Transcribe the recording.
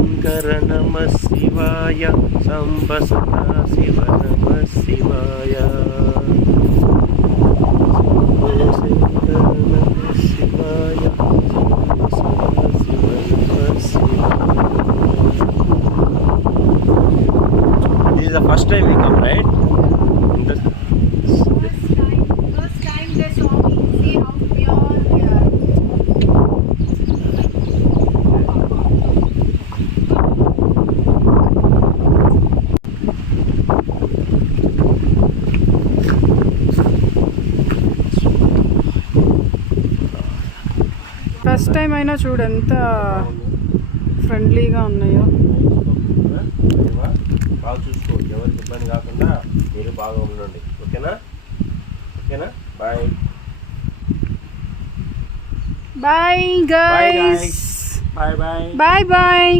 శివశంకర నమ శివాయ సాంబ సదా శివ నమ శివాయ శివశంకర నమ శివాయ సాంబ సదా శివ నమ శివాయ. This is the first time we come, right? First time they saw me. See how pure they are. First time అయినా చూడు ఎంత ఫ్రెండ్లీగా ఉన్నాయో. బాగా చూసుకో, ఎవరికి ఇబ్బంది కాకుండా మీరు బాగా ఉండండి. ఓకేనా? ఓకేనా? Bye bye guys. Bye bye bye bye.